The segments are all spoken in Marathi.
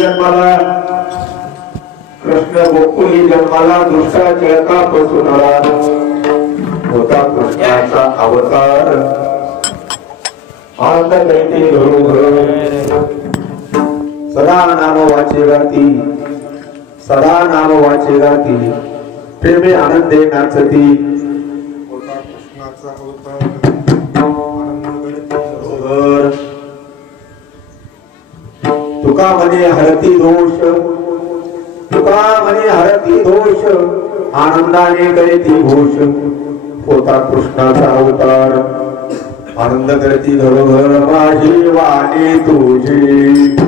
जन्माला कृष्ण गोकुली जन्माला दुष्टा टिळकापासून होता कृष्णाचा अवतार आनंद दैते सदा नाम वाचे गाती प्रेमे आनंदे नाचती होता कृष्णाचा अवतार तुका म्हणे हरती दोष आनंदाने करती घोष होता कृष्णाचा अवतार आनंद करती धरोधर माझी वाणी तुझी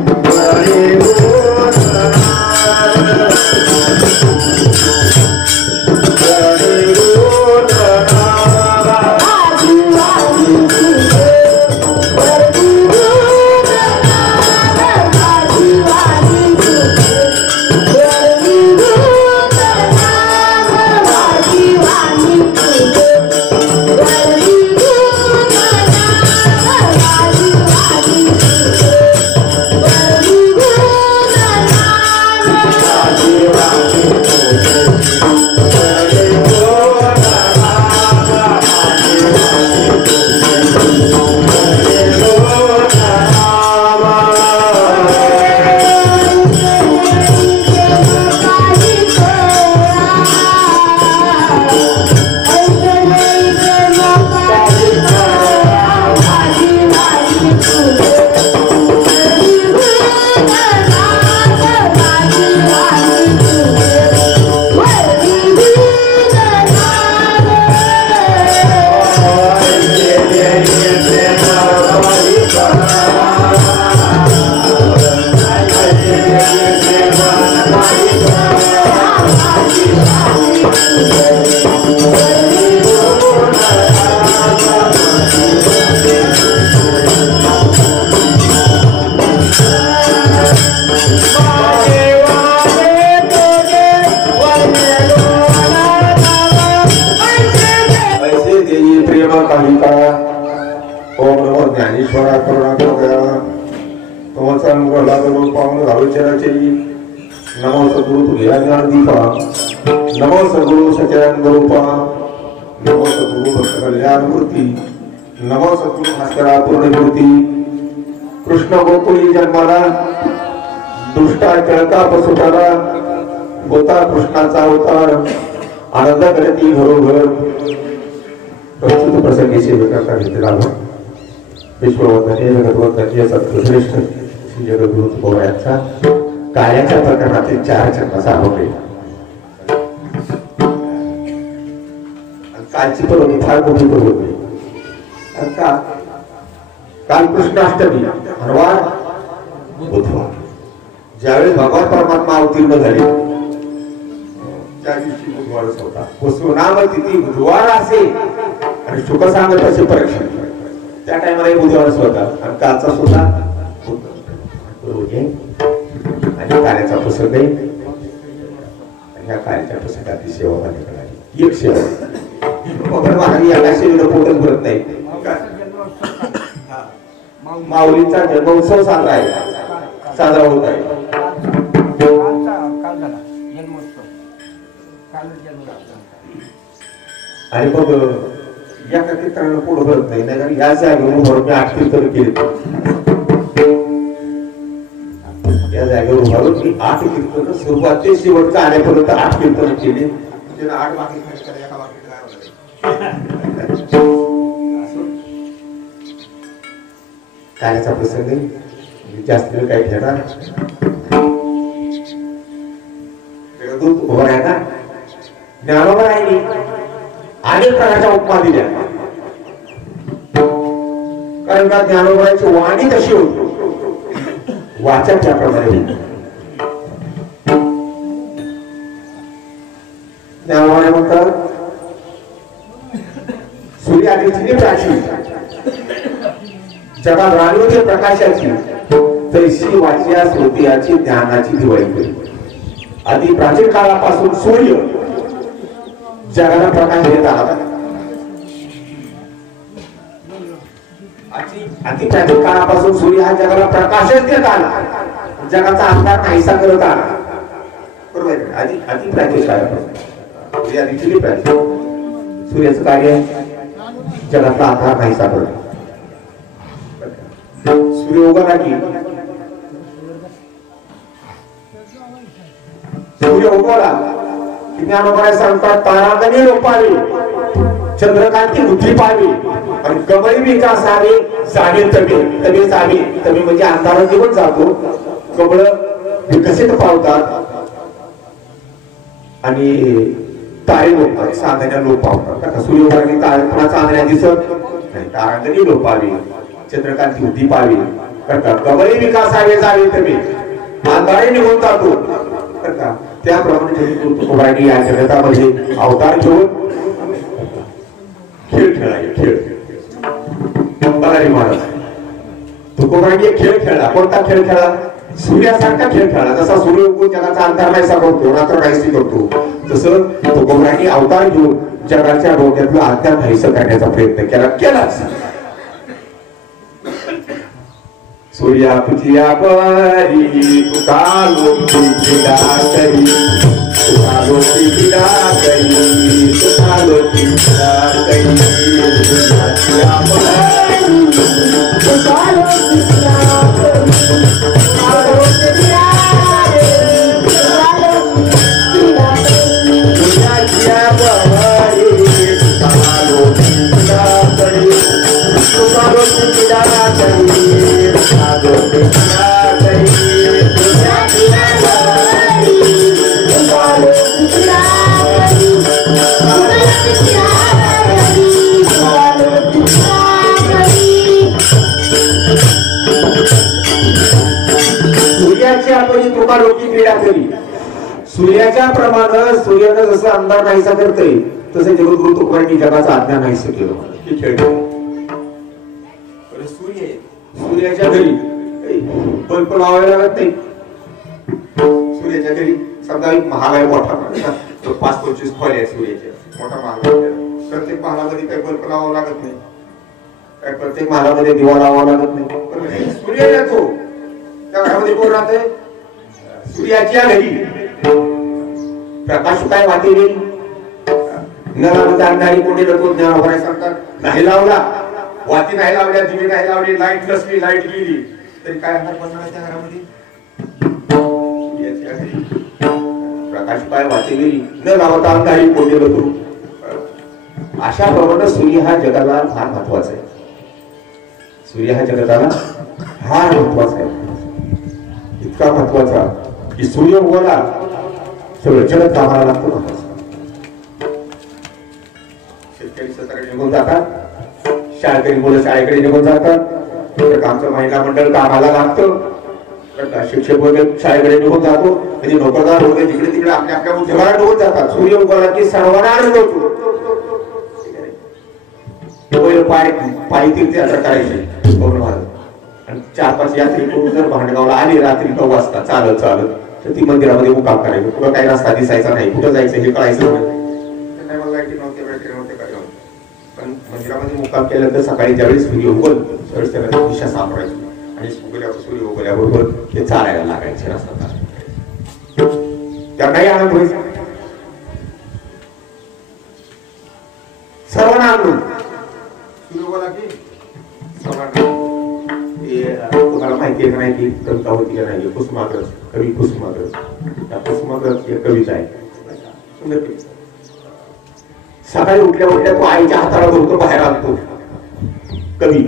प्रल्हाद पावन घालूचराचे नमो सद्गुरु तुझ्या ज्ञान दीपा नमो सद्गुरु सच्चिदानंद रूपा नमो सद्गुरु भक्त कल्याण मूर्ती नमो सद्गुरु भास्करा पूर्णमूर्ती कृष्ण गोकुळी जन्माला दुष्टा केळका पसुटाला होता कृष्णाचा अवतार आनंद करती घरोघर प्रस्तुत प्रसंगी सेवकाचा घेतला विश्ववंदनीय जगद्वंदनीय सद्गुरुश्रेष्ठ श्री जगद्गुरु तुकोबायांचा कार्याच्या प्रकरणातील 4 छंद सापडले. कालची पर्वणी फार मोठी पर्वणी काल कृष्णाष्टमी हरवार बुधवार ज्यावेळेस भगवान परमात्मा अवतीर्ण झाले त्या दिवशी बुधवारच होता. पुष्पनाम तिथी बुधवार असे आणि शुक सांगत असे परीक्षा त्या टाइमला बुधवारच होता आणि कालचा सुद्धा आणि कार्याचा प्रसंग आहे. ह्या कार्याच्या प्रसंगाची सेवा माझ्याकडे आली. एक सेवा पगड महाराज याला सेवेला पोटच भरत नाही. माऊलीचा जन्मोत्सव साजरा होत आहे. आणि मग या कीर्तनाला पुढे भरत नाही कारण या जागेवरून भरून मी 8 कीर्तन केले. या जागेवर उभारून मी 8 कीर्तन सुरुवात ते शेवटचं आल्यापर्यंत 8 कीर्तन केले. 8 बाकी कार्याचा प्रसंग जास्त वेळ काही घेणार उभं आहे ना. ज्ञानोबा राहिली अनेक प्रकारच्या उपमा दिल्या कारण का ज्ञानोबाची वाणी तशी होती वाचन त्याप्रमाणे होती. ज्ञानोबाने म्हणतात सूर्य आदितीने प्राची जगात राणी होती प्रकाशाची तैशी वाचिया श्रोतियाची ज्ञानाची दिवाळी केली. आधी प्राचीन काळापासून सूर्य जगाला प्रकाश देत आला. अति प्राचीन काळापासून सूर्य हा जगाला प्रकाशच देत आला जगाचा अंधार नाहीसा करत आला. बरोबर आहे. अति प्राचीन काळापासून सूर्याचं कार्य जगातला अंधार नाहीसा करत. सूर्य उगवला की सूर्य उगवला की ज्ञानोबा सांगतात तारांगणी लोपावी चंद्रकांती बुद्धी पाहावी आणि कमळी विकासावे जाणे तवे जावे. तवे म्हणजे अंधारात निघून जातो कमळ विकसित पावतात आणि तारे लोपतात चांदण्या लोप पावतात. सूर्य उगवला की तारा चांदण्या दिसत नाही. तारांगणी लोपावी चंद्रकांती बुद्धी पाहावी करतात. कमळी विकासावे जावे तवे अंधारे निघून जातो करतात. त्याप्रमाणे तुकोबांनी या जगतामध्ये अवतार घेऊन खेळ खेळाय. खेळ बघारी महाराज तुकोबांनी एक खेळ खेळला. कोणता खेळ खेळला? सूर्यासारखा खेळ खेळला. जसा सूर्य उगवून जगाचा अंधार नाहीसा करतो रात्र नाहीसी करतो तसं तुकोबांनी अवतार घेऊन जगाच्या डोक्यातलं अज्ञान नाहीसं करण्याचा प्रयत्न केलाच. सूर्या पुजिया परी तुका लोकी पिडा करी तुका लोकी पिडा करी तुका लोकी पिडा करी सूर्या पुजिया परी तुका लोकी पिडा करी तुका लोकी पिडा करी तुका लोकी पिडा करी सूर्या पुजिया परी तुका लोकी पिडा करी तुका लोकी पिडा करी सूर्याची आपण तुका लोकी क्रीडा केली. सूर्याच्या प्रमाणे सूर्यानं जसं अंधार नाहीसा करतय तसे जगद्गुरु तुकोबांनी जगाचा अज्ञान नाहीसा केलं. सूर्याच्या घरी बल्ब लावायला लागत नाही. सूर्याच्या घरी समजा एक महाल आहे मोठा 5-25 खोल्या आहेत सूर्याच्या मोठा महाल. प्रत्येक महालामध्ये काही बल्ब लावावं लागत नाही. काय प्रत्येक महालामध्ये दिवा लावावा लागत नाही. सूर्य येतो त्या घरामध्ये कोण राहते? सूर्याच्या घरी प्रकाश काय वाटे गेली न लावता अंधारी कोणी नको ज्ञान वगैरे सांगतात. नाही लावला वाती नाही लावल्या दिवे नाही लावली लाईट नसली लाईट गेली तरी काय अंधार पडणार त्या घरामध्ये? सूर्याच्या घरी प्रकाश काय वाटे गेली न लावता अंधारी कोणी नको. अशा प्रमाणे सूर्य हा जगाला फार महत्वाचा आहे. सूर्य हा जगाला फार महत्वाचा आहे. इतका महत्वाचा की सूर्य उगवला सगळं जगत कामाला लागतो. शेतकरी शेताकडे निघून जातात, शाळकरी मुलं शाळेकडे निघून जातात, आमचं महिला मंडळ कामाला लागतं, शिक्षक वगैरे शाळेकडे निघून जातो, म्हणजे नोकरदार वगैरे जिकडे तिकडे आपल्या आपल्या उद्योगाला निघून जातात. सूर्य उगवला की सर्वांना आनंद होतो. पायी तीर्थयात्रा करायची आणि 4-5 यात्री जर भांडगावला आली रात्री 9 वाजता चालत चालत तर ती मंदिरामध्ये मुक्काम करायचं. कुठं काही रस्ता दिसायचा नाही, कुठं जायचं हे कळायचं नाही. पण मंदिरामध्ये मुक्काम केल्यानंतर सकाळी ज्यावेळेस सूर्य उगवल त्यावेळेस त्याला दिशा सापडायची आणि सूर्य उगवल्याबरोबर ते चालायला लागायचे रस्ता. त्यांनाही आनंद व्हायचा, सर्वांना आनंद. तुम्हाला माहिती आहे का नाही की कविता होती का नाही? कुसुमाग्रज कवी कुसुमाग्रज, त्या कुसुमाग्रज एक कविता आहे सुंदर कविता. सकाळी उठल्या उठल्या तो आईच्या हाताला धरतो, बाहेर आणतो कवी.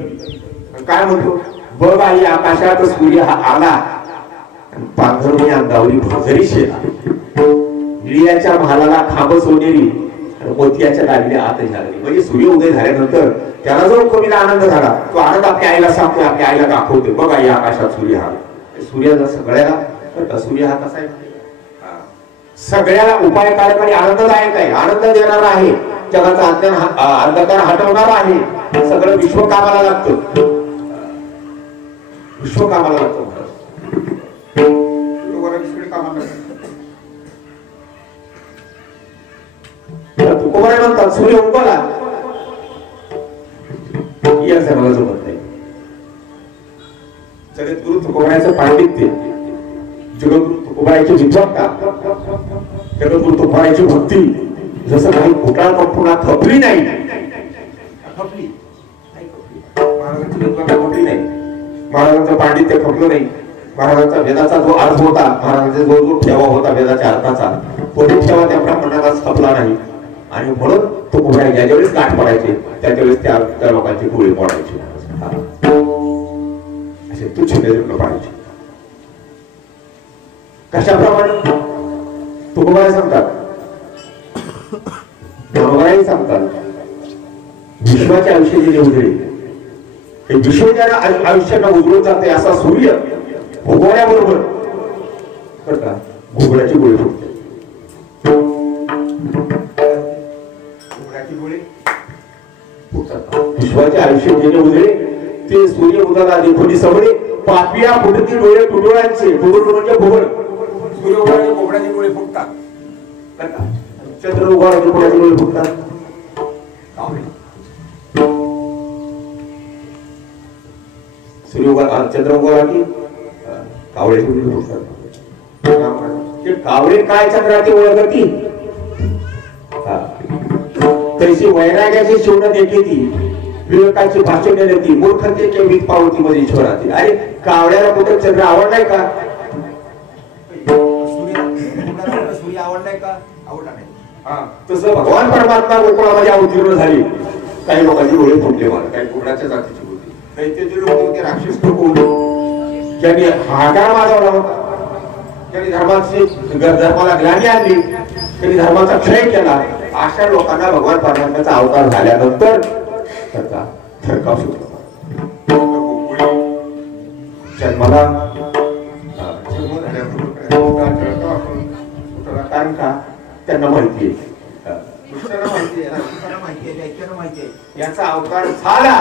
काय म्हणतो? बघ आई आकाशात सूर्य हा आला पांघरुणी अंगावरी भजरी शेला, निळ्याच्या महालाला खांब सोनेरी मोतियाच्या दागिने आत झाली. म्हणजे सूर्य उदय झाल्यानंतर त्याला जो कवीला आनंद झाला तो आनंद आपल्या आईला सांगतो, आपल्या आईला दाखवते. बघा या आकाशात सूर्य हा. सूर्याला सगळ्याला सूर्य हा कसा आहे? सगळ्याला उपायकारक आणि आनंददायक आहे, आनंद देणारा आहे, जगाचा अंधकार हटवणारा आहे. सगळं विश्व कामाला लागतं, विश्व कामाला लागतं. तुकोबाई म्हणतात सूर्य उगवला या जगाला जमत नाही. जगद्गुरु तुकोबाईचं पांडित्य, जगद्गुरु तुकोबाईची विद्वत्ता, जगद्गुरु तुकोबाईची भक्ती जसं काही घोटाळा पुन्हा खपली नाही. महाराजांची विद्वत्ता खपली नाही, महाराजांचं पांडित्य खपलं नाही, महाराजांचा वेदाचा जो अर्थ होता, महाराजांचा जो ठेवा होता वेदाच्या अर्थाचा, तो ठेवा त्या ब्राह्मणालाच खपला नाही. आणि म्हणून तो कुबडा ज्यावेळेस गाठ पडायचे त्यावेळेस त्या लोकांची गोळी पडायची, असे तुच्छ नजरेने पाडायचे. कशाप्रमाणे? तुकोबाई सांगतात, तुकोबाई सांगतात विश्वाचे आयुष्य जे उजळे हे विश्व ज्या आयुष्याला उजळून जाते असा सूर्य उगवल्याबरोबर बर का घुबडाची गोळी फुटते. विश्वाचे आयुष्य जे उजळे ते सूर्य उदाला देखोनी सवळे पापिया फुटती डोळे टुडोळ्यांचे. टुडोळ म्हणजे भुवळ. सूर्य उगवल्याने कोंबड्याचे डोळे फुटतात, चंद्र उगवल्याने कोंबड्याचे डोळे फुटतात. सूर्य उगवला चंद्र उगवला की कावळ्याचे डोळे फुटतात. ते कावळे काय चंद्राची ओळखती तैसी वैराग्याची शिवण देखेती, विवेकाची भाषण देती, मूर्खते केवीत पावती मध्ये ईश्वराची. अरे कावळ्याला कुठे चंद्र आवडलाय का? सूर्य आवडलाय का? आवडला नाही. तसं भगवान परमात्मा गोकुळामध्ये अवतीर्ण झाली. काही लोकांची डोळे फुटले, मला काही कुणाच्या जातीची होती, दैत्याचे लोक होते, राक्षस लोक होते, ज्यांनी हाहाकार माजवला होता, ज्यांनी धर्माला ग्लानी आणली, त्यांनी धर्माचा क्षय केला. अशा लोकांना भगवान परमात्म्याचा अवतार झाल्यानंतर त्याचा थरकाव सुटला. जन्माला जन्म झाल्याबरोबर कारण का त्यांना माहिती आहे, याचा अवतार झाला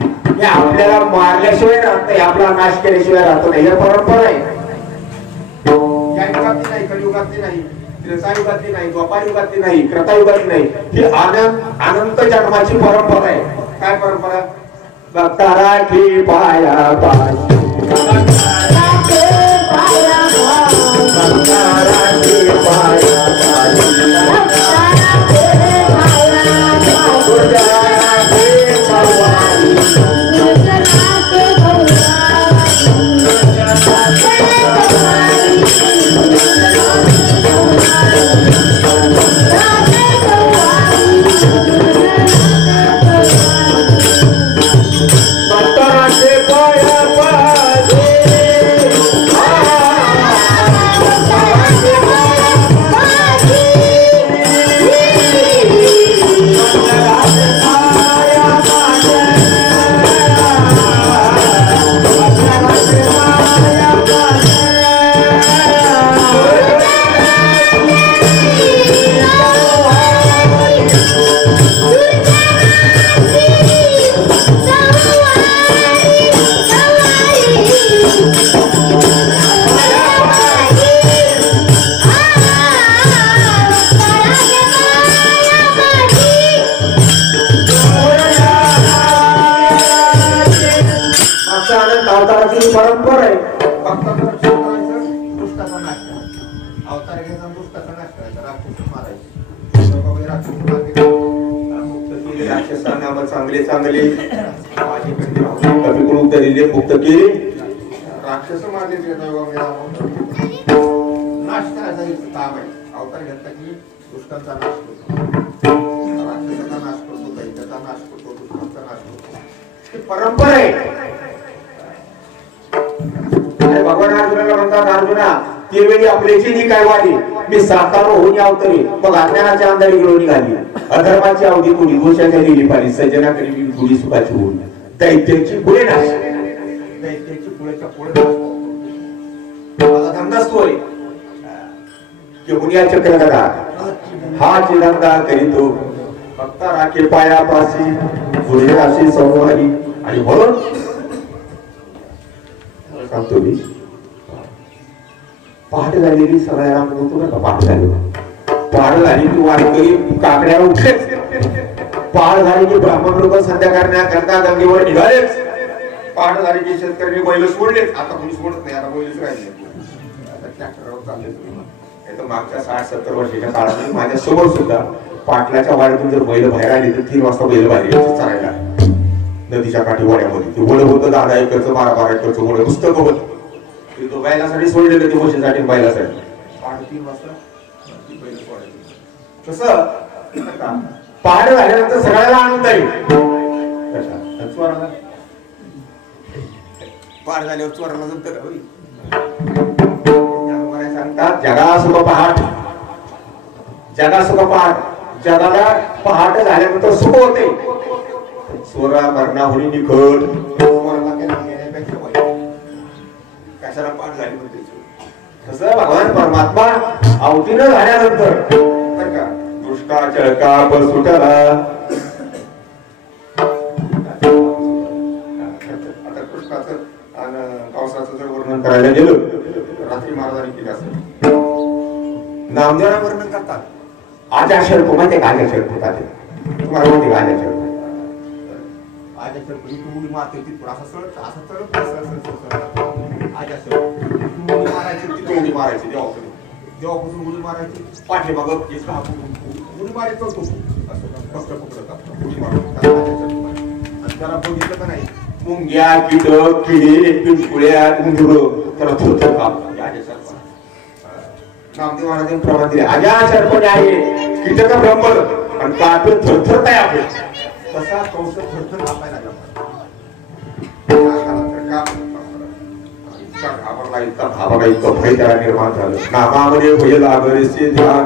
हे आपल्याला मारल्याशिवाय राहत नाही, आपला नाश केल्याशिवाय राहत नाही. ही परंपरा आहे. या युगातली नाही, कलियुगातली नाही, त्रेतायुगातली नाही, द्वापारयुगातली नाही, त्रतायुगातली नाही. ही अनंत जन्माची परंपरा आहे. काय परंपरा? भक्तारा की पाया दुष्टाचा नाश करायचा, अवतार घ्यायचा दुष्टाचा नाश करायचा, राक्षस मारायचे, राक्षसांना मग चांगले चांगले कविकुळ तरीले मुक्त केले, राक्षस मारले, नाश करायचा हे काम आहे. अवतार घेतला की दुष्टांचा नाश करतो, राक्षसाचा नाश करतो, दैत्याचा नाश करतो, दुष्टांचा नाश करतो. ही परंपरा आहे. भगवान अर्जुनाला म्हणतात, अर्जुना त्यावेळी आपल्याची जी काय वाली मी साकार होऊन अवतरी, मग अज्ञानाच्या अंधारी गिळून निघाली, अधर्माची अवधी पुढी, दोषाच्या लिहिली पाली, सज्जनाकडे मी पुढी सुखाची होऊन, दैत्याची पुढे नाश, दैत्याची पुढेच्या पुढे नाश. माझा धंदा असतोय पुण्या चक्र करा, हा चिरंदा करीतो फक्त राखे पायापाशी, पुढे अशी संवारी. आणि म्हणून सांगतो मी, पहाट झालेली सगळ्याला म्हणतो ना, पहाट झाली, पहाट झाली की वारकरी काकड्यावर उठलेच, पहाट झाली की ब्राह्मण लोक संध्या करण्याकरता गंगेवर निघालेच, पहाट झाली की शेतकरी बैल सोडलेच. आता कोणी सोडत नाही, आता बैलच राहिले, आता ट्रॅक्टरवर चालले. मागच्या 60-70 वर्षाच्या काळात माझ्या समोर सुद्धा पाटलाच्या वाड्यातून जर बैल बाहेर आली तर 3 वाजता बैल बाहेर यायचे चरायला नदीच्या काठी वड्यामध्ये. ते वड होतं 10 एकरचं 12 एकरचं वड, नुसतं गवत. तो बैलासाठी सोडलेलं, ते म्हशीसाठी बैलासाठी. 3 वाजता बैल सोडायचे. तसं पहाट झाल्यानंतर सगळ्याला आनंद आहे. पहाट झाल्यावर चोराला जमतं सांगतात, जगा सुख पहाट, जगा सुख पहाट. जगाला पहाट झाल्यानंतर सुख होते. चोरा मरणा होणी निखळ, कशाला पहाट झाली म्हणते. तसं भगवान परमात्मा अवतीर्ण झाल्यानंतर का दृष्टा चळका परसुटाला. आता कृष्णाचं आणि कंसाचं जर वर्णन करायला गेलं, रात्री महाराजांनी केलं असेल, नामदेवरा वर्णन करतात. आजा शर्प माहिती का? आजा शर्प का ते तुम्हाला माहिती का? आजा शर्प, आजा शर्प ही उडी मारते ती असं सरळ असं चढत आजा शर्प उडी मारायची, ती उडी मारायची देवाकडे, देवापासून उडी मारायची, पाठीमाग उडी मारायचं तो असं फक्त पकडत उडी मारत. आणि त्याला बघितलं का नाही, मुंग्या कीटक किडे पिंपुळ्या उंदुर त्याला थरथर कापतात. नामदेव महाराजांनी प्रमाण दिले, आजा शर्पणे आहे कीटक ब्रह्मर आणि कापे थरथर काय आपले. तसा कंस थरथर कापायला लागला. इतका घाबरला, इतका घाबरला, इतकं भय त्याला निर्माण झालं. नामामध्ये भय लागरेचे ध्यान,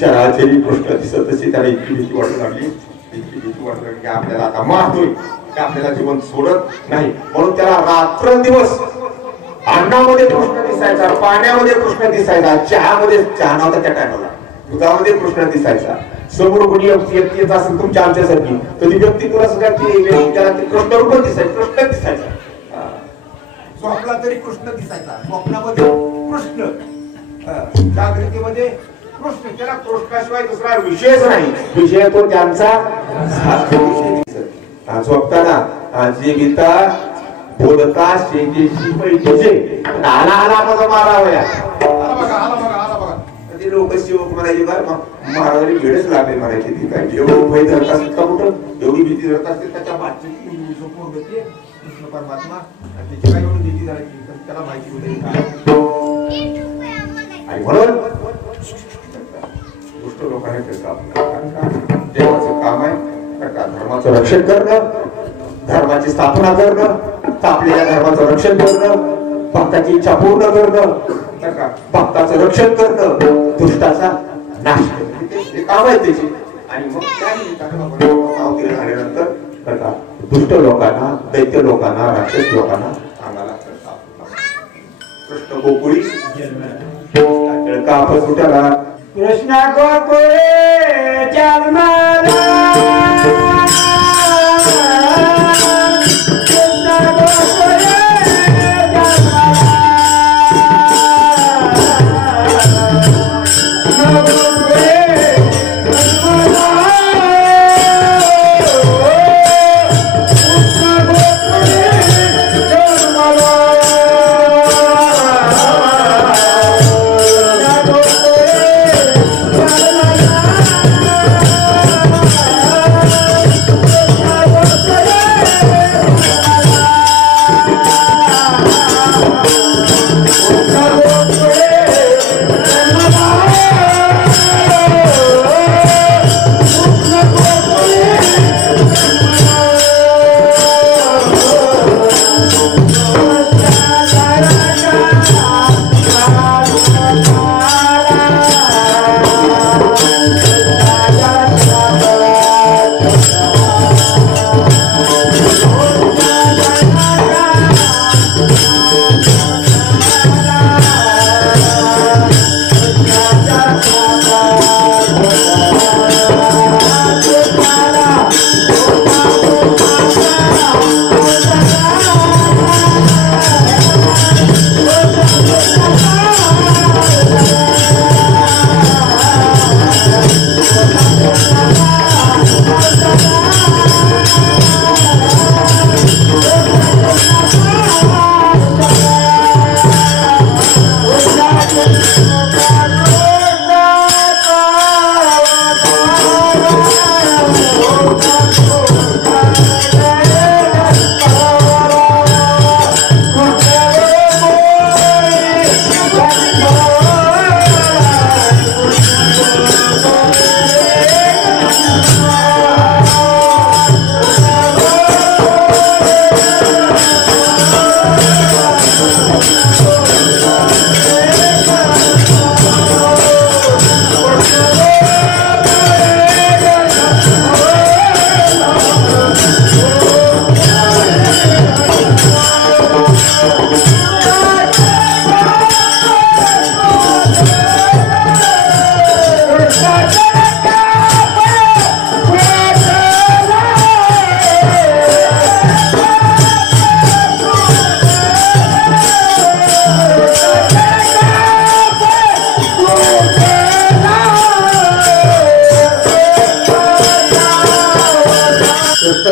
चराचरी कृष्ण दिसतशी त्याला इतकी भीती वाटू लागली, इतकी भीती वाटू लागली की आपल्याला आता मारतोय, की आपल्याला जीवन सोडत नाही. म्हणून त्याला रात्रंदिवस अन्नामध्ये कृष्ण दिसायचा, पाण्यामध्ये कृष्ण दिसायचा, चहामध्ये चहा नव्हता त्या टायमाला, दुधामध्ये कृष्ण दिसायचा. समोर कोणी येत असेल तुमच्या आमच्यासारखी तर ती व्यक्ती तुला सगळ्या त्याला कृष्ण रूप दिसायचं, कृष्ण दिसायचा. झोपला तरी कृष्ण दिसायचा, स्वप्नामध्ये कृष्ण, जागृतीमध्ये कृष्ण. त्याला कृष्णाशिवाय दुसरा विषयच नाही. विषय तो त्यांचा झोपताना जीविता बोलता शेतीची पैकीचे आला आला माझा मारावया, आला बघा आला बघा आला बघा. ते लोक शिवक म्हणायचे का महाराजांनी भेडच लागले म्हणायचे. ती काय एवढं भय धरत असत का कुठं, एवढी भीती धरत असते त्याच्या बादची कृष्ण परमात्मा, आणि त्याची काय एवढी भीती धरायची त्याला माहिती होती काय. आणि म्हणून दुष्ट लोकांनी देवाचं काम आहे धर्माचं रक्षण करणं, धर्माची स्थापना करणं, आपल्या धर्माचं रक्षण करणं, भक्ताची इच्छा पूर्ण करणं, भक्ताचं रक्षण करणं, दुष्टाचा नाश करणं, हे काम आहे त्याची. आणि मग त्या झाल्यानंतर दुष्ट लोकांना, दैत्य लोकांना, राक्षस लोकांना अंगाला कृष्ण गोकुळी सुटाला कृष्ण गोकुळे जन्माला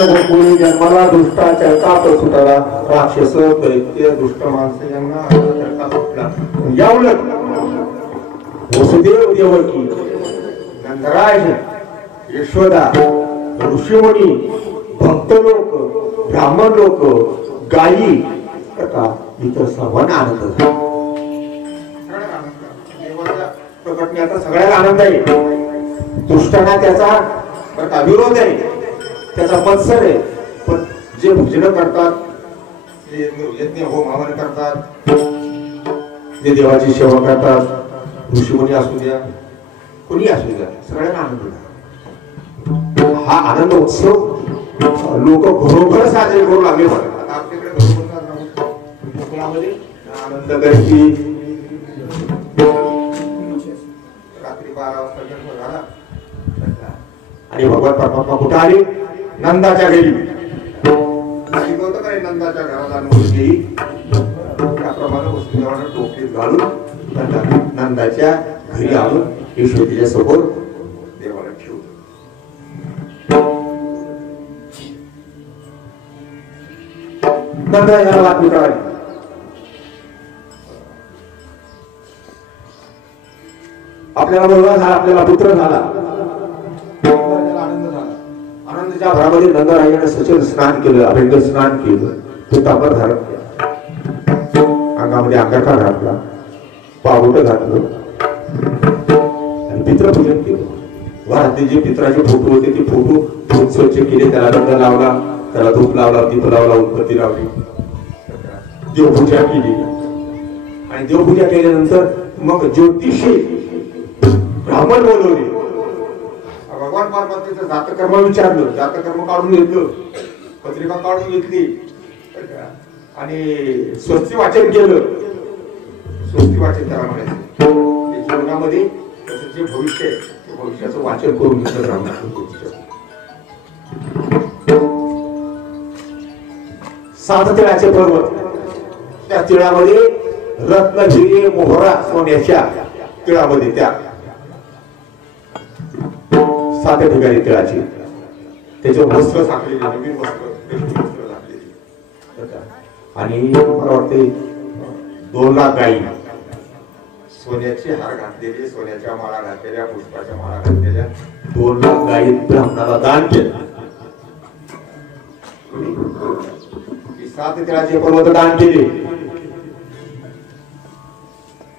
गोकुळी जन्माला दुष्टाच्या काप सुटाला राक्षस दैत्य दुष्ट माणसे यांना चरका सुटला. या उलट वसुदेव देवकी नंदराज यशोदा ऋषीमुनी भक्त लोक ब्राह्मण लोक गायी का इतर सर्वांना आनंद झाला. देवाच्या प्रकटण्याचा सगळ्याला आनंद आहे. दुष्टांना त्याचा विरोध आहे, त्याचा मत्सर आहे. पण जे भजन करतात, यज्ञ होम हवन करतात, जे देवाची सेवा करतात, ऋषीमुनी असू द्या कोणी असू द्या, सगळ्यांना आनंद झाला. हा आनंद उत्सव लोक घरोघर साजरे करू लागले. आपल्याकडे कोकणामध्ये आनंद करती रात्री 12 वाजता जन्म झाला आणि भगवान परमात्मा कुठे आले? नंदाच्या घरी. सांगितलं काय नंदाच्या घराला मुलगी त्याप्रमाणे वसुदेवाने टोपलीत घालून नंदाच्या घरी आणून यशोदेच्या समोर देवाला ठेवलं. नंदा याला बातमी कळाली. आपल्याला मुलगा झाला, आपल्याला पुत्र झाला. आनंद झाला. आनंदाच्या भरामध्ये नंदराजाने सचल स्नान केलं, अभंग स्नान केलं, पितांबर धारण केलं, अंगामध्ये अंगरखा घातला, पावट घातलं आणि पितृपूजन केलं. घरातले जे पित्राचे फोटो होते ते फोटो स्वच्छ केले, त्याला गंध लावला, त्याला धूप लावला, दीप लावला, उत्पत्ती लावली, देवपूजा केली. आणि देवपूजा केल्यानंतर मग ज्योतिषी ब्राह्मण बोलवले. भगवान पार्वतीचं जातकर्म विचारलं, जातकर्म काढून घेतलं, पत्रिका काढून घेतली आणि स्वस्ती वाचन केलं. स्वस्ती वाचन त्याला म्हणायचं. जीवनामध्ये त्याचं जे भविष्य आहे ते भविष्याचं वाचन करून घेतलं ब्राह्मणाचं. 7 तिळाचे पर्वत, त्या तिळामध्ये रत्न हिरे मोहरा सोन्याच्या तिळामध्ये त्या 7 ठिकाणी तिळाची त्याच्यावर वस्त्र साकलेली, नवीन वस्त्र घातलेली. आणि मला वाटते 2 लाख गायी, सोन्याचे हार घातलेले, सोन्याच्या माळा घातलेल्या, पुष्पाच्या माळा घातलेल्या 2 लाख गायी ब्राह्मणाला दान केलं. 7 तिळाचे पर्वत दान केले.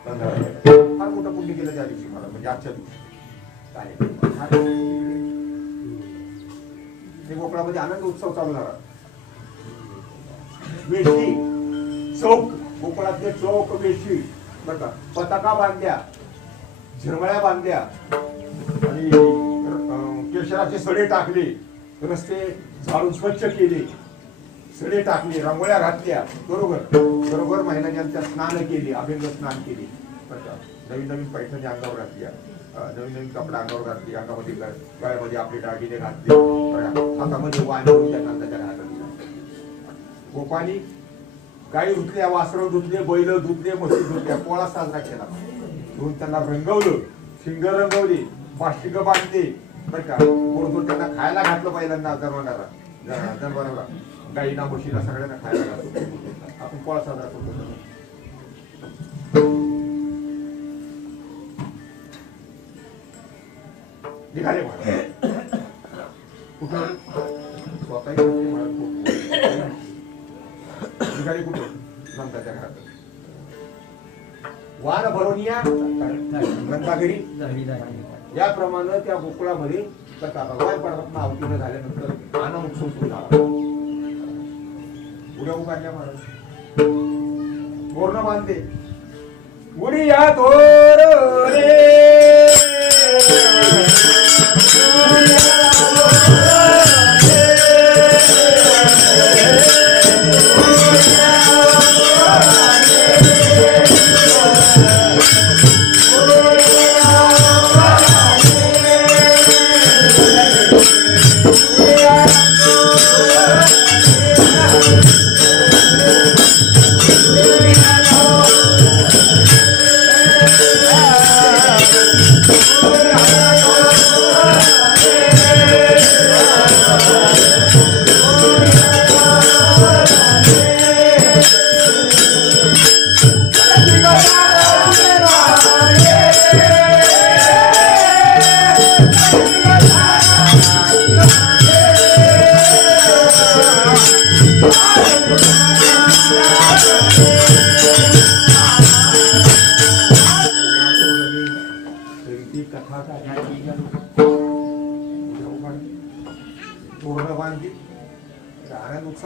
फार मोठं पुण्य केलं त्या दिवशी मला, म्हणजे आजच्या दिवशी कोकणामध्ये आनंद उत्सव चालू झाला. वेशी चौक, कोकणातले चौक वेशी बर का, पताका बांधल्या, झिरमळ्या बांधल्या आणि केशराचे सडे टाकले, रस्ते झाडून स्वच्छ केले, सडे टाकले, रांगोळ्या घातल्या. बरोबर महिलांच्या स्नान केली, अभंग स्नान केली बर का. नवीन नवीन पैठणी अंगावर घातल्या, नवीन नवीन कपडा अंगावर घातली, अंगामध्ये गळ्यामध्ये आपले दागिने घातले, हातामध्ये वाण त्या नंदाच्या घरात. गोपानी गाई धुतल्या, वासरं धुतले, बैल धुतले, म्हशी धुतल्या, पोळा साजरा केला. धुवून त्यांना रंगवलं, शिंग रंगवली, बाष्टिक बांधले बर का. गोड त्यांना खायला घातलं पहिल्यांदा जनावराला, गाईना म्हशीला सगळ्यांना खायला घातलं. आपण पोळा साजरा करतो. निघाले कुठं स्वतः निघाले कुठे? नंदाच्या घरात. वान भरून या नंदा घरी. याप्रमाणे त्या गोकुळामध्ये भगवान परमात्मा अवतीर्ण झाल्यानंतर आनंद उत्सव सुरू झाला. उड्या उभारल्या महाराज, तोरण बांधले, उडिया तोरण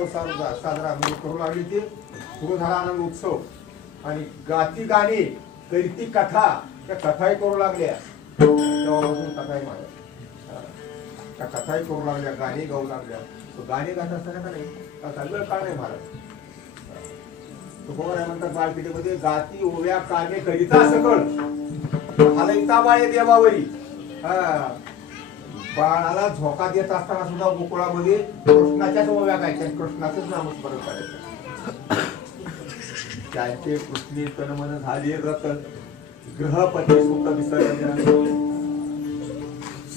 उत्सव साजरा करू लागली. ती सुरू झाला आनंद उत्सव आणि गाती गाणी करीती कथा, त्या कथाही करू लागल्या. तेव्हापासून कथाही माझ्या त्या कथाही करू लागल्या, गाणी गाऊ लागल्या. गाणी गात असताना का नाही वेळ काळ नाही महाराज. तुकोबाराय म्हणतात बाळपिठेमध्ये, गाती ओव्या कामे करिता सकळ हलैता बाळे देवावरी. बाळाला झोका देत असताना सुद्धा गोकुळामध्ये कृष्णाच्याच ओव्या गायच्या, कृष्णाचंच नामस्मरण करायचं. त्यांचे कृष्णी तनमन झाले रतन, ग्रहपती सुख विसर्जन,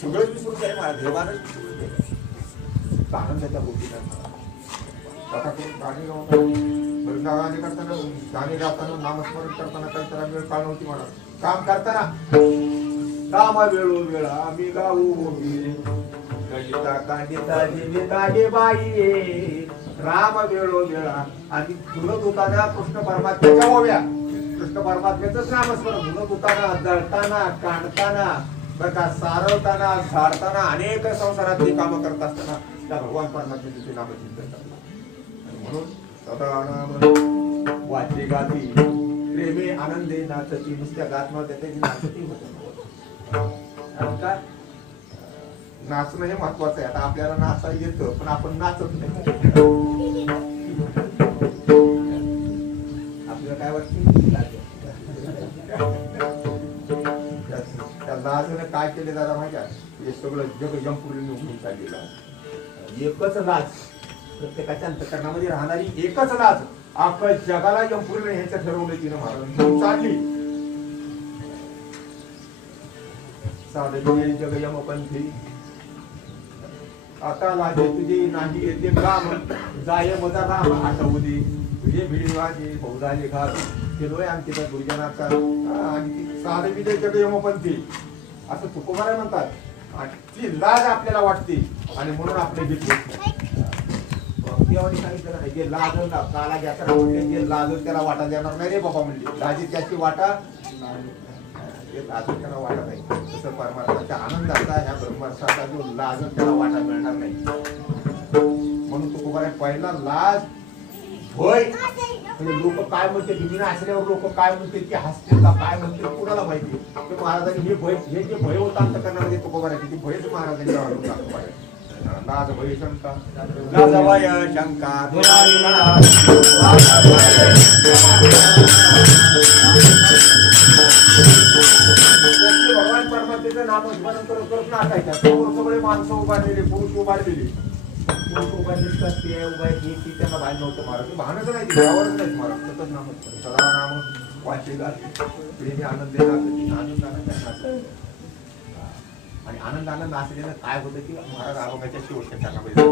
सगळंच विसरून जाईल महाराज. देवानच आनंदाच्या गोष्टी कथा करून गाणी गावताना, गाणी करताना, गाणी गाताना, नामस्मरण करताना काही त्याला वेळ काळ नव्हती म्हणा. काम करताना काम वेळो वेळा आम्ही गाऊ गणिता कांडिता जीविता गे बाई. राम वेळो वेळा आम्ही धुलत होताना कृष्ण परमात्म्याच्या ओव्या, कृष्ण परमात्म्याच नामस्मरण धुलत होताना, जळताना, काढताना, बघा सारवताना, झाडताना, अनेक संसारातली कामं करत असताना त्या भगवान परमात्म्याचे नामचिंतन करतात. म्हणून सदा नाम वाची गाती प्रेमे आनंदे नाचती. नुसत्या गात नव्हत्या, त्याची नाचती होत. काय नाचणं हे महत्वाचं आहे. आता आपल्याला नाचता येतं पण आपण नाचत नाही. आपल्याला काय वाटतं त्या लाजने काय केले दादा माहिती आहे? हे सगळं जग यमपुरीने उघडून चाललेलं आहे. एकच लाज, प्रत्येकाच्या अंतःकरणामध्ये राहणारी एकच लाज. अख्खा जगाला यमपुरीने ह्याचं ठरवलं तिनं महाराज चालली. साधे जग यमपंथी आता लाजे तुझे नाही येते काम, जाय मजा राम आठवू दे तुझे भिडी वाजे बहुधाले घात. केलोय आमची त्या गुरुजनाचा आणि साधे विजय जग यमपंथी असं तुकोबाराय म्हणतात. ती लाज आपल्याला वाटते आणि म्हणून आपले गीत देवाने सांगितलं नाही, जे लाज काला ज्याचा जे लाज त्याला वाटा देणार नाही रे बाबा म्हणले. लाजी त्याची वाटा लाज त्याला वाटा नाही. तसं परमात्म्याच्या आनंदाचा ह्या ब्रह्मरसाचा जो लाज त्याला वाटा मिळणार नाही. म्हणून तुकोबाराय पहिला लाज भय. म्हणजे लोक काय म्हणते, विना असल्यावर लोक काय म्हणते, की हसतील का काय म्हणते कुणाला माहिती. तर महाराजांनी हे भय, हे जे भय होतं अंतःकरणामध्ये तुकोबारायची, ती भयच महाराजांनी वाढवून टाकलं पाहिजे. लाज भय शंका लाज भय शंका भगवान परमात्म्याचं नामस्मरण करत करत नाचायच्या. सगळे माणसं उभारलेले, पुरुष उभारलेले, पुरुष उभारलेली स्त्रिया उभारली, त्यांना भान नव्हतं महाराज. भानच नाही, त्यावरच नाही महाराज. सतत नामस्मरण, सदा नाम वाचे गाते आनंद आनंदाने आणि आनंदानं नाचलेलं काय होतं की महाराज अभंगाच्या शेवटच्या चरणामध्ये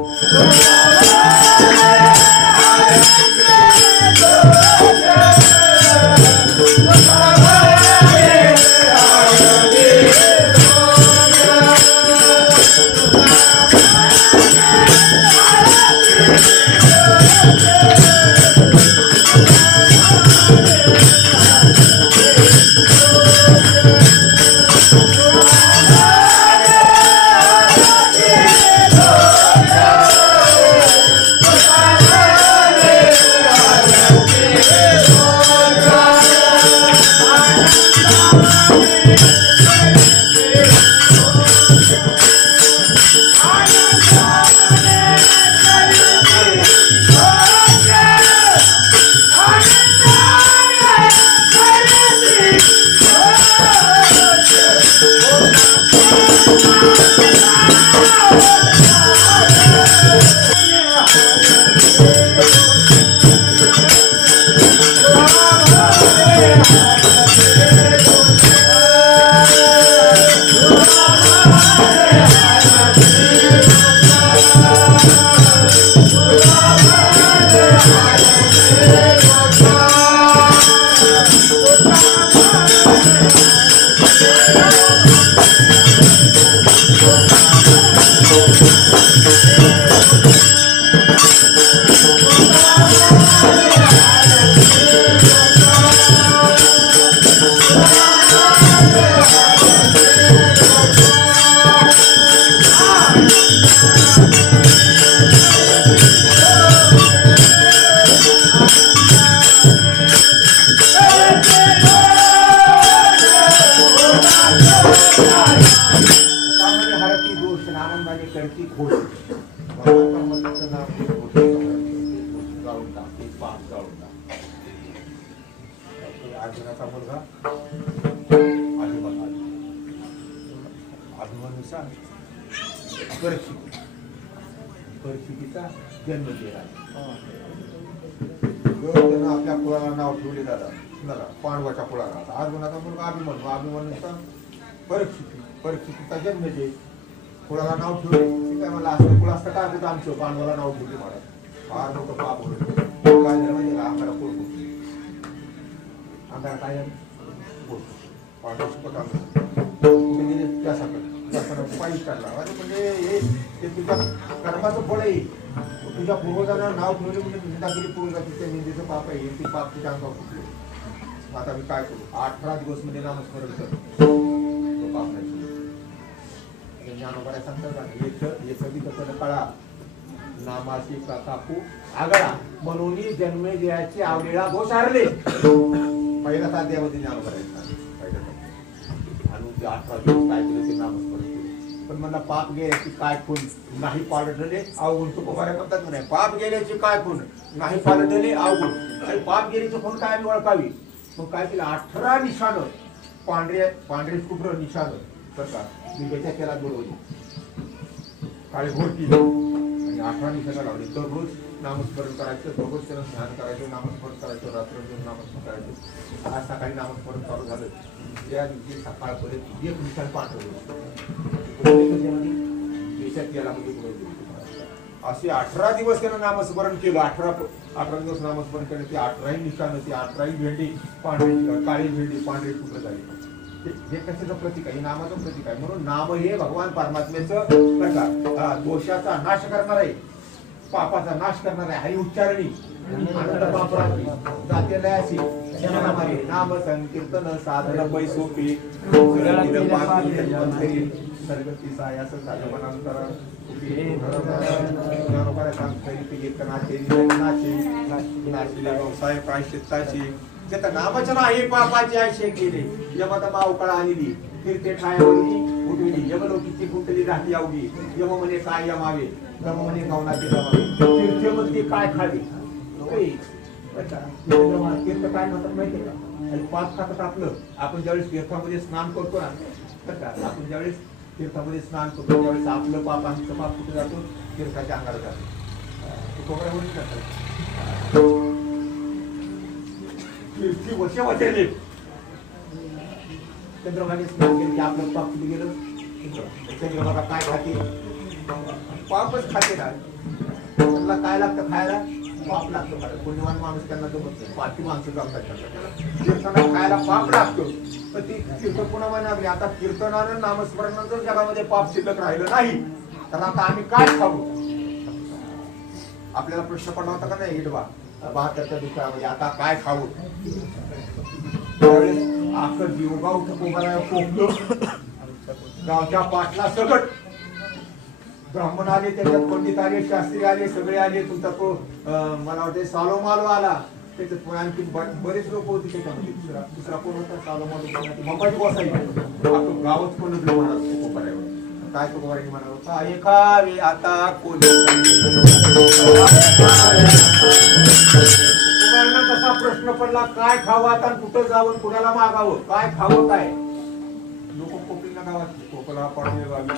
नावाचा मुलगा अभिमन्यूचा परिस्थितीचा जन्म केला. त्यानं आपल्या कुळाला नाव ठेवले दादा पांडवाच्या कुळाला. अर्जुनाचा मुलगा अभिमन्यूचा परिस्थितीचा जन्म जे कुळाला नाव ठेवले. काय मला असं कुळ असतं काय कुठं आमचं पांडवाला नाव ठेवले मला फार मोठं पाप होतं. काय झालं माहिती का आम्हाला पोट आम्हाला काय पांडव सुपट आलं त्यासाठी पायी काढला. म्हणजे हे तुझ्या कर्माचं फळ आहे. तुझ्या पूर्वजांना नाव ठेवले म्हणजे निंदागिरी पूर्वजाची त्या निंदेचं पाप आहे. ते पाप तुझ्या अंगावर फुटले. आता मी काय करू 18 दिवस मध्ये नामस्मरण कर तो पाप नाही. ज्ञानोबाला सांगतात कळा नामाची काकू आगळा म्हणून जन्मे द्यायची आवडीला दोष हारले. पहिला साथ द्यावं ज्ञानोबा आणि 18 दिवस काय केलं ते नामस्मरण केलं. पण मला पाप गेल्याची काय खून नाही पालटले अवगुण तो पोकाऱ्या करतात म्हणे. पाप गेल्याची काय खून नाही पालटले अवगुण. आणि पाप गेल्याची खून काय आम्ही ओळखावी. मग काय केलं 18 निशाणं पांढरे शुभ्र निशाणं बरं मी त्याच्या केला जोडवली काळी घोडकी आणि 18 निशाणं लावली. दररोज नामस्मरण करायचं. दररोज त्यानं स्नान करायचं नामस्मरण करायचं. रात्र नामस्मरण करायचं. आज सकाळी नामस्मरण चालू झालं. त्या दिवशी सकाळपर्यंत एक निशाण पाठवलं असे 18 दिवस त्यानं नामस्मरण केलं. 18 दिवस नामस्मरण केलं. ते 18 निशाण ते 18 भेंडी पांढरी काळी भेंडी पांढरी शुभ्र झाली. हे कशाचं प्रतीक आहे. नामाचं प्रतीक आहे. म्हणून नाम हे भगवान परमात्म्याचं प्रकार दोषाचा नाश करणार आहे. पापाचा नाश करणार आहे. हरी उच्चारणी जातेलयाशी नाम संकीर्तन साधन पैसोपी सरगती सायास साधमनांतर व्यवसाय प्रायश्चित्ताची नामचना हे पापाची आशय केले. यमता मावकळा आलेली फिरते ठायावरली उठवली. यमलोकीची कुंटली राहती आवडी. यम म्हणे काय यमावे यम म्हणे गवनाचे जमावे. तीर्थमध्ये काय खावे तीर्थ काय म्हणतात माहितीये का. आणि पाप खातात आपलं. आपण ज्यावेळेस तीर्थामध्ये स्नान करतो ना बरं का. आपण ज्यावेळेस तीर्थामध्ये स्नान करतो त्यावेळेस आपलं पाप आमचं पाप कुठे जातो तीर्थाच्या अंगाला जातो. वर्ष वाचले चंद्रभागे स्नान केलं की आपलं पाप कुठे गेलं. चंद्रभागा काय खाते पापच खाते ना. त्यांना काय लागतं खायला पाप लागतो. पुण्यवान माणूस त्यांना जमत नाही. पापी माणसं जमतात. कीर्तनाला खायला पाप लागतो. पण ती तीर्थ पुन्हा लागली. आता कीर्तनानं नामस्मरणानं जर जगामध्ये पाप शिल्लक राहिलं नाही तर आता आम्ही काय खाऊ. आपल्याला प्रश्न पडला होता का नाही हिडवा 72च्या दुसऱ्यामध्ये आता काय खाऊ. त्यावेळेस आखर जीवगाव कोकलं गावच्या पाटला सकट ब्राह्मण आले त्याच्यात पंडित आले शास्त्री आले सगळे आले. तुमचा तो मला वाटते सालो मालो आला. त्याच्यात आणखी बरेच लोक होते त्याच्यामध्ये. दुसरा कोण होता सालो मालो मुंबईत बसायला गावच पण कोपऱ्यावर काय तो म्हणाल काय खावे आता कोणी कसा प्रश्न पडला काय खावं आता कुठं जावं कुणाला मागावं काय खावं काय. लोक कोकणीला गावात कोकला पडवे गावी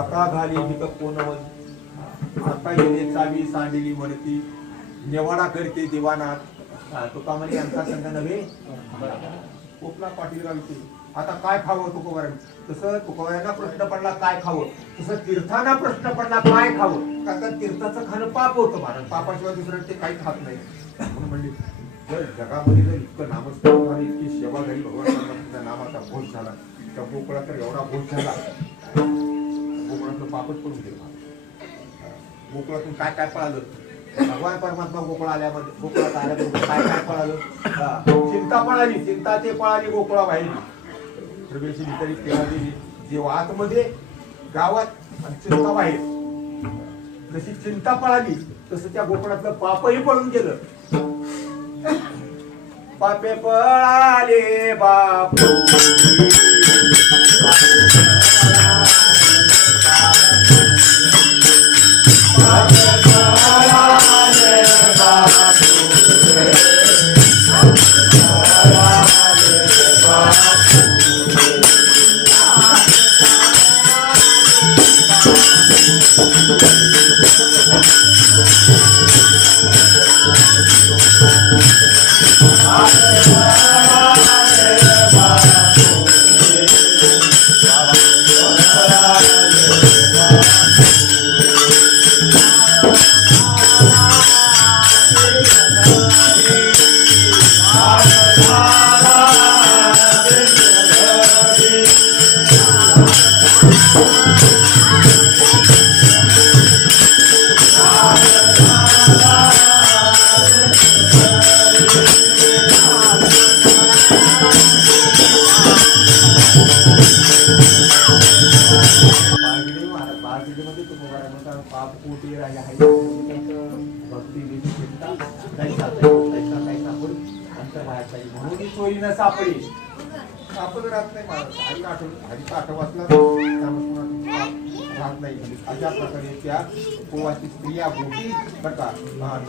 आता झाली हिथं कोण आता गेले चावी सांडली म्हणती नेवाडा करते दिवानात. तुका म्हणे यांचा संघ नव्हे कोकला पाटील गावीचे. आता काय खावं तुकोबारांनी. तसं तुकोबारांना प्रश्न पडला काय खावं तसं तीर्थांना प्रश्न पडला काय खावं. कारण तीर्थाचं खाणं पाप होतं महाराज. पापाशिवाय दुसरं ते काही खात नाही. म्हणून म्हणले जर जगामध्ये जर इतकं नामस्मरण झालं इतकी सेवा झाली भगवान परमात्म्याच्या नामाचा घोष झाला त्या गोकुळात तर एवढा घोष झाला गोकुळातलं पापच पडून गेलं. गोकुळातून काय काय पळालं भगवान परमात्मा गोकुळ आल्यामध्ये गोकुळात आल्यानंतर काय काय पळालं. चिंता पळाली चिंता ते पळाली गोकुळा बाहेर प्रवेशी वितरित केला गेली. जेव्हा आतमध्ये गावात आणि चिंता बाहेर जशी चिंता पळाली तसं त्या गोकुळातलं पापही पळून गेलं. पापे पळाले बाप Bye. सापडी सापड राहत नाही महाराज. हरीचा आठवसला राहत नाही. अशा प्रकारे त्या गोवाची स्त्रिया गोपी बरं का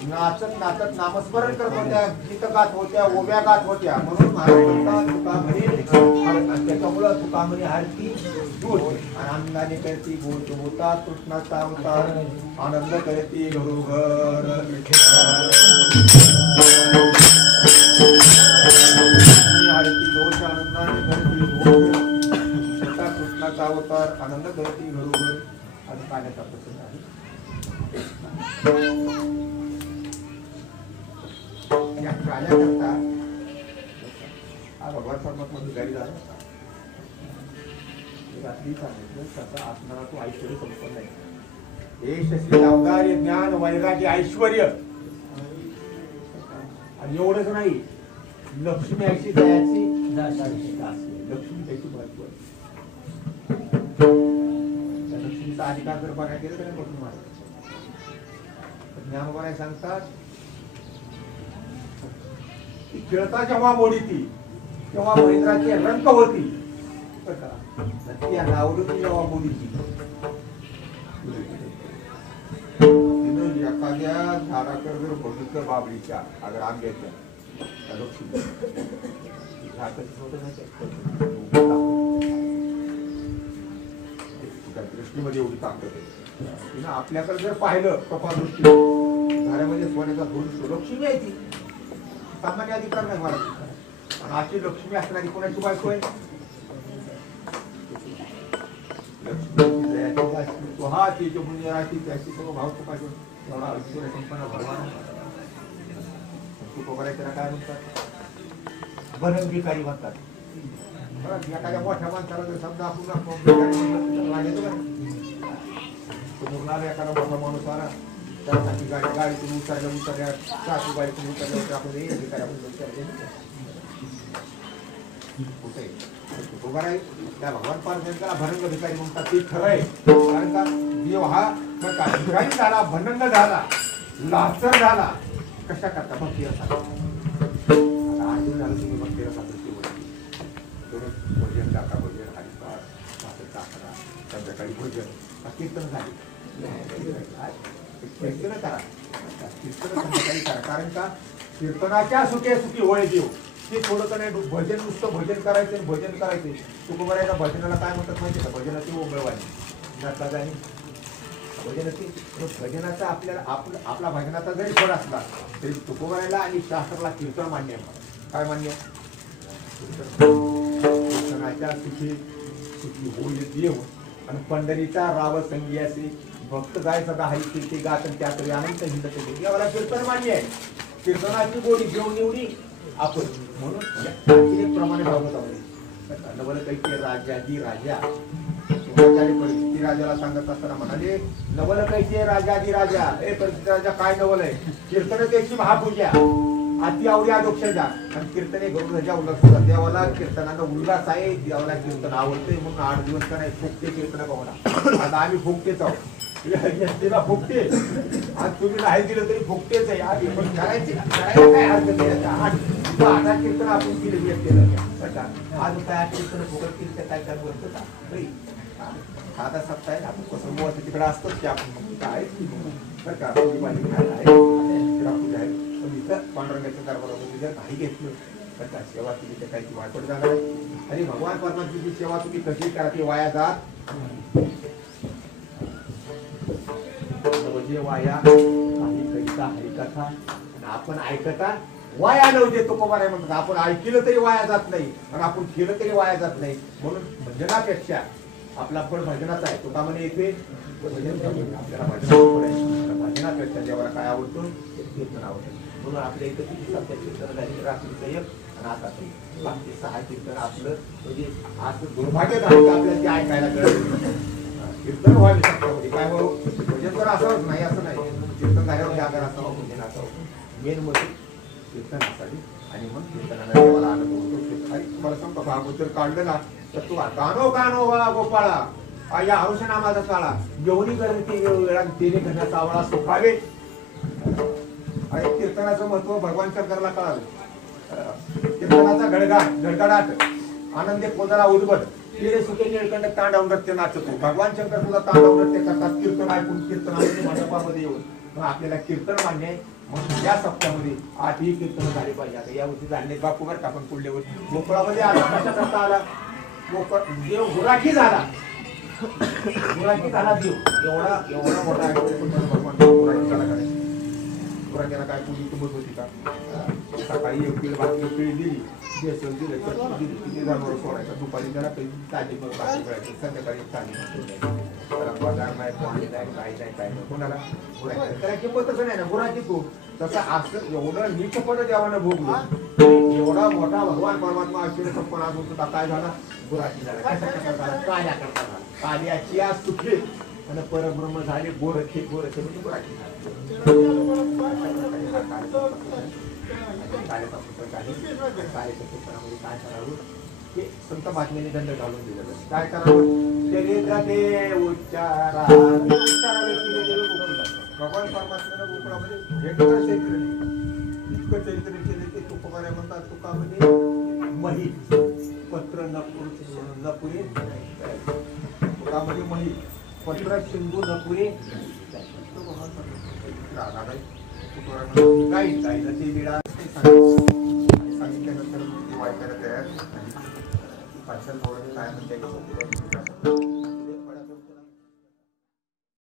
नाचत नाचत नामस्मरण करत होत्या, गीत गात होत्या, ओव्या गात होत्या. म्हणून महाराज म्हणतात तुका म्हणे त्याच्यामुळं तुका म्हणे आरती दूध आणि आनंदाने करती गोड होता कृष्णाचा अवतार आनंद करती घरोघर आरती दोष आनंदाने करती सीता कृष्णाचा अवतार आनंद करती घरोघर. आणि पाण्याचा प्रसंग आहे. या प्राण्याकरता हा भगवान परमात्मा भिकारी झाला होता. रात्री सांगितलं त्याचा असणारा तो ऐश्वर्य संपन्न आहे. हे शस्त्री अवतारी ज्ञान वैराग्य ऐश्वर्य आणि एवढंच नाही, लक्ष्मी अशी दयाची लक्ष्मी त्याची महत्व आहे. त्या लक्ष्मीचा अधिकार जर बघायला गेलं तर लक्ष्मी महाराज ज्ञानोबा सांगतात की खेळता जेव्हा मोडी ती तेव्हा महेंद्राची रंग होती ती आवृत्ती जेव्हा मोडी ती एखाद्या झाडाकडे जर बघितलं बाबरीच्या अगर आंब्याच्या दृष्टीमध्ये एवढी ताकद आहे. तिनं आपल्याकडे जर पाहिलं कपादृष्टी घरामध्ये सोन्याचा धूळ लक्ष्मी आहे ती सामान्य अधिकार नाही मला. आणि अशी लक्ष्मी असणारी कोणाची बायको आहे लक्ष्मी हा तिचे म्हणजे राहते त्याची सर्व भाव पाहिजे एवढा ऐश्वर्य संपन्न भगवान. त्याला काय म्हणतात बनंगिकारी म्हणतात. एखाद्या मोठ्या माणसाला जर समजा आपण एखादा मोठा माणूस आला त्यासाठी गाडीतून उतरल्या गाडीतून उतरल्या आपण त्या भगवान पार्वतीला भनंग भिकारी म्हणतात. ते खरं आहे कारण का देव हा भिकारी झाला, भनंग झाला, लाचर झाला कशा करता भक्ती असा आठवण झालं तुम्ही भक्ती रसा भोजन टाका भोजन हरिपाठ टाकरा संध्याकाळी भोजन कीर्तन झाले कीर्तन करा कीर्तन संध्याकाळी करा. कारण का कीर्तनाच्या सुखे सुखी होय देव. ते थोडं का नाही भजन नुसतं भजन करायचं भजन करायचे तुको करायला भजनाला काय म्हणतात माहिती का भजनाची ओंबळवाणी जाता जाणी भजनाची भजनाचा आपल्याला आपला भजनाचा जरी फळ असला तरी तुकोबरायला आणि शास्त्राला कीर्तन मान्य आहे. काय मान्य कीर्तनाच्या सुखी सुखी होईल देव आणि पंढरीचा राव संगी असे भक्त जायचं का हरी कीर्ती गात त्या तरी अनंत हिंद देवाला कीर्तन मान्य आहे. कीर्तनाची गोडी घेऊन एवढी आपण म्हणून प्रमाणे भागवत आहोत. नवल कैके राजाजी राजा परिस्थिती राजाला सांगत असताना म्हणाले नवल कैसे राजादी राजा हे परिस्थिती राजा काय नवल आहे कीर्तन त्याची महापूजा अति आवडी अदोक्षजा आणि कीर्तने घरून राजा उल्हास देवाला कीर्तनानं उल्हास आहे. देवाला कीर्तन आवडते म्हणून 8 दिवस काय फुकते कीर्तन भावना. आता आम्ही फुकतेच आहोत तिला फुकते आज तुम्ही नाही दिलं तरी फुकतेच आहे. आधी पण करायची करायला काय हरकत नाही. आता कीर्तन आपण केलं आज काय कीर्तन फुकट कीर्तन काय काय बोलतो का आता सत्ता आहे आपण कसं मोठ तिकडे असतोच की आपण काय बरं का आहे इथं पांडुरंगाच्या दरबारामध्ये जर काही घेतलं तर का सेवा केली तर काही वाटपट जाणार आहे. आणि भगवान परमात्म्याची सेवा तुम्ही कशी करा ती वाया जात म्हणजे वाया काही कविता हरिकथा आपण ऐकता वाया नव्हते तुकोबाराय म्हणतात. आपण ऐकलं तरी वाया जात नाही आणि आपण केलं तरी वाया जात नाही. म्हणून भजनापेक्षा आपला फळ भजनाचा आहे. तुका म्हणे येथे आपल्याला भजनापेक्षा देवाला काय आवडतो कीर्तन आवडतं. म्हणून आपल्या इथं किती सध्या कीर्तन झाली रात्रीचं एक आणि आता बाकी 6 कीर्तन आपलं म्हणजे असं दुर्भाग्य झालं आपल्याला ते ऐकायला कळलं. कीर्तन व्हावे सत्यामध्ये काय हो भजन तर असंच नाही असं नाही. कीर्तन झाल्यावर जागर असावं भजन असावं मेन म्हणजे कीर्तनासाठी. आणि मग कीर्तनाला देवाला आनंद होतो. आणि तुम्हाला सांगतो भागवत जर काढलं ना तर तू गाणो गाणो वा गोपाळा या हंसनामाचा काळा जेवणी करते वेळा तेने घना सावळा सुखावे. आणि कीर्तनाचं महत्व भगवान शंकरला कळालं. कीर्तनाचा गडगडाट आनंदे पोदाला उद्भट तेरे सुखे निळकंठ तांडव नृत्य नाचतो. भगवान शंकर सुद्धा तांडव नृत्य करतात कीर्तन ऐकून. कीर्तनामध्ये मंडपामध्ये येऊन मग आपल्याला कीर्तन मान्य आहे. मग या सप्त्यामध्ये 8ही कीर्तन झाली पाहिजे. आता या वर्षी झाले बापू बरं का आपण पुढल्या वर्षी गोकुळामध्ये आला कशा करता आला गोकुळ देव गुराखी झाला. गुराखी झाला देव एवढा एवढा मोठा भगवान गुराखी झाला काय गुराख्याला काय पूर्वी तुमत होती का. सकाळी एक पीळ भाकरी पीळ दिली बेसन दिलं चटणी दिली किती जनावर सोडायचा. दुपारी त्याला काही ताजी भाकरी करायची. संध्याकाळी ताजी त्याला बाजार नाही पाणी नाही काही नाही काय नाही कोणाला गुराखी त्याला किंमतच नाही ना गुराखी तू तसं असं एवढं नीचपण देवानं भोगलं. एवढा मोठा भगवान परमात्मा अश्विनी संपन्न अजून सुद्धा काय झाला गुराखी झाला. काल्या करता झाला काल्याची आज सुखी आणि परब्रह्म झाले गोरखे गोरखे म्हणजे गुराखी झाले. कार्यच्या सूत्रामध्ये काय करावं ते संत महात्म्याने दंड घालून दिलेलं. काय करावं ते उच्चारा भगवान परमात्म्यानं गोकुळामध्ये भेटकर चैत्र इतकं चैत्र केले ते तुकोबाराय म्हणतात. तुका म्हणजे मही पत्र नपुरे तुका म्हणजे मही पत्र सिंधू नपुरे काही जायला ते वेळा सांगितल्यानंतर वाईटायला तयार पाचशा काय म्हणते